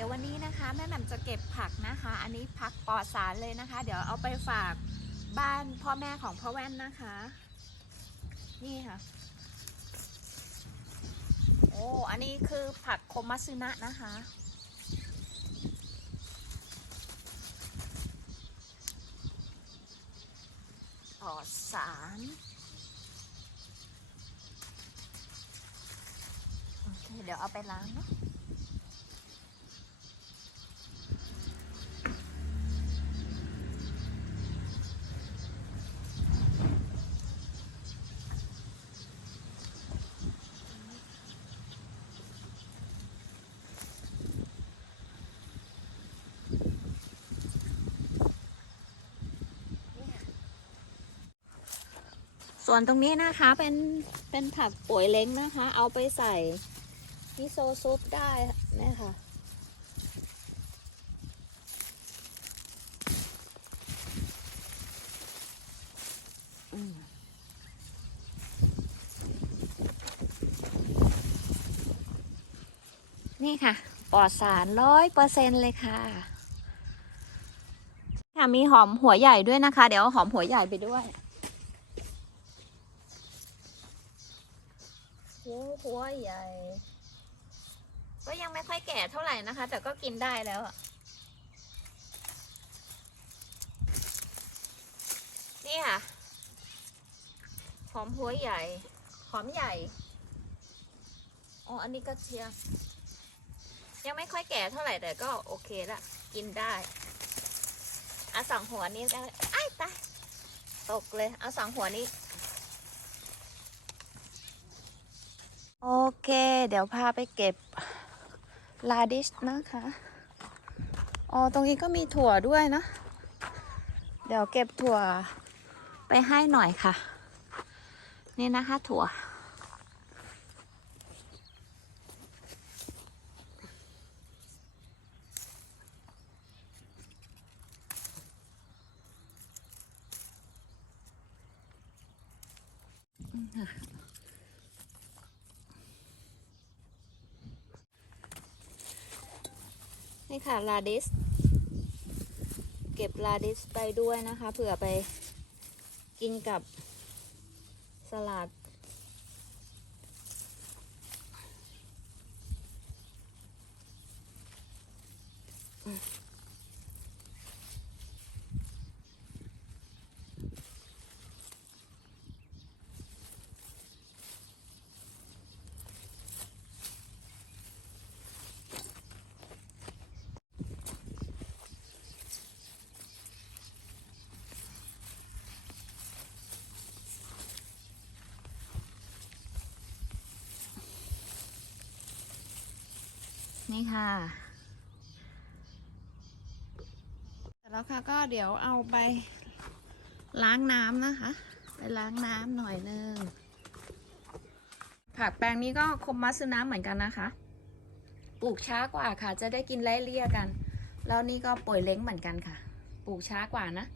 ดี๋ยววันนี้นะคะ แม่แหม่มจะเก็บผักนะคะ อันนี้ผักปลอดสารเลยนะคะ เดี๋ยวเอาไปฝากบ้านพ่อแม่ของพ่อแว่นนะคะ นี่ค่ะ โอ้อันนี้คือผักโคมัตสึนะนะคะ ปลอดสารโอเคเดี๋ยวเอาไปล้างเนาะ ส่วนตรงนี้นะคะเป็นเป็นผักป่วยเล้งนะคะ เอาไปใส่มิโซซุปได้นี่ค่ะนี่ค่ะ ปลอดสารร้อยเปอร์เซ็นเลยค่ะค่ะมีหอมหัวใหญ่ด้วยนะคะ เดี๋ยวหอมหัวใหญ่ไปด้วย หัวหัวใหญ่ ก็ยังไม่ค่อยแก่เท่าไหร่นะคะ แต่ก็กินได้แล้วนี่ค่ะ หอมหัวใหญ่ หอมใหญ่ อ๋อ อันนี้ก็เชียร์ยังไม่ค่อยแก่เท่าไหร่แต่ก็โอเคละกินได้เอาสองหัวนี้ได้ไอ้ตายตกเลย เอาสองหัวนี้ โอเค เดี๋ยวพาไปเก็บลาดิชนะคะ อ๋อ ตรงนี้ก็มีถั่วด้วยนะ เดี๋ยวเก็บถั่วไปให้หน่อยค่ะ นี่นะคะถั่ว นี่ค่ะลาดิส เก็บลาดิสไปด้วยนะคะเผื่อไปกินกับสลัด นี่ค่ะแล้วค่ะก็เดี๋ยวเอาไปล้างน้ำนะคะ ไปล้างน้ำหน่อยนึงผักแปลงนี้ก็คมมัตสึน้ำเหมือนกันนะคะ ปลูกช้ากว่าค่ะ จะได้กินไล่เลี่ยกัน แล้วนี่ก็ป่วยเล้งเหมือนกันค่ะ ปลูกช้ากว่านะ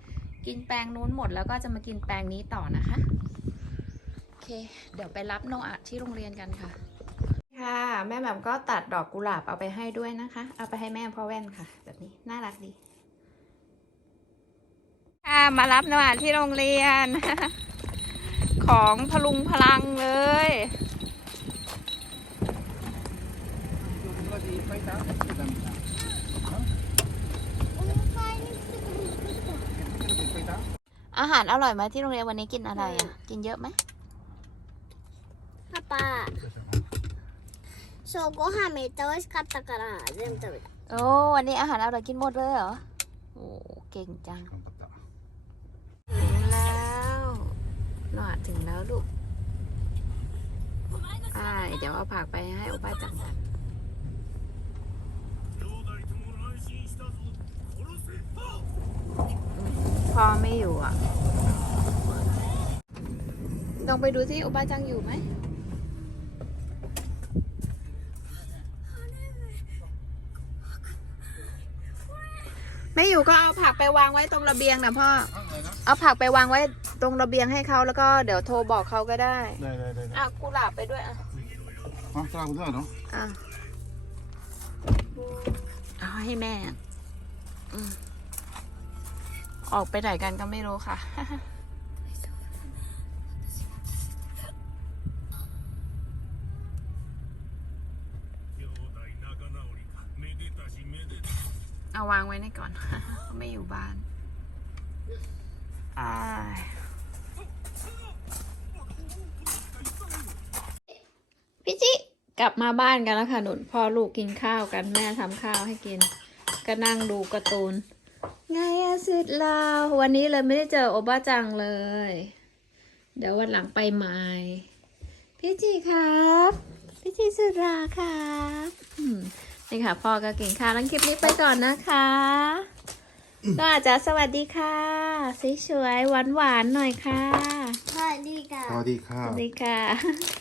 กินแปลงนู้นหมดแล้วก็จะมากินแปลงนี้ต่อนะคะ โอเค เดี๋ยวไปรับโนอะที่โรงเรียนกันค่ะ แม่แหม่มก็ตัดดอกกุหลาบเอาไปให้ด้วยนะคะ เอาไปให้แม่พ่อแว่นค่ะ แบบนี้น่ารักดีค่ะมารับโนอะที่โรงเรียน ของพลุงพลังเลยอาหารอร่อยไหมที่โรงเรียนวันนี้กินอะไรอะ กินเยอะไหมパパそうご飯めっちゃ美味しかったから全部食べた โอ้ วันนี้อาหารอร่อยกินหมดเลยเหรอ โอ้ เก่งจัง ถึงแล้วหนอดถึงแล้วลูกอ่าเดี๋ยวเอาผักไปให้โอป้าจังกันพ่อไม่อยู่อ่ะ ลองไปดูที่โอป้าจังอยู่ไหม ไม่อยู่ก็เอาผักไปวางไว้ตรงระเบียงนะพ่อ เอาผักไปวางไว้ตรงระเบียงให้เขาแล้วก็เดี๋ยวโทรบอกเขาก็ได้ได้ได้อะกุหลาบไปด้วยอะอ๋อกลางด้วยเนาะอะเอาให้แม่ออกไปไหนกันก็ไม่รู้ค่ะ เอาวางไว้ในก่อนเขาไม่อยู่บ้านอายพี่จิกลับมาบ้านกันแล้วค่ะหนุนพ่อลูกกินข้าวกันแม่ทำข้าวให้กิน ก็นั่งดูการ์ตูนไงอะสุดลาววันนี้เลยไม่ได้เจอโอบ้าจังเลย เดี๋ยววันหลังไปใหม่พี่จีครับ พี่จีสุดราครับอืม นี่ค่ะ พ่อก็กินข้าวแล้วคลิปนี้ไปก่อนนะคะก็อาจจะสวัสดีค่ะสวยๆหวานๆหน่อยค่ะ สวัสดีค่ะ สวัสดีครัสบวัสดีค่ะ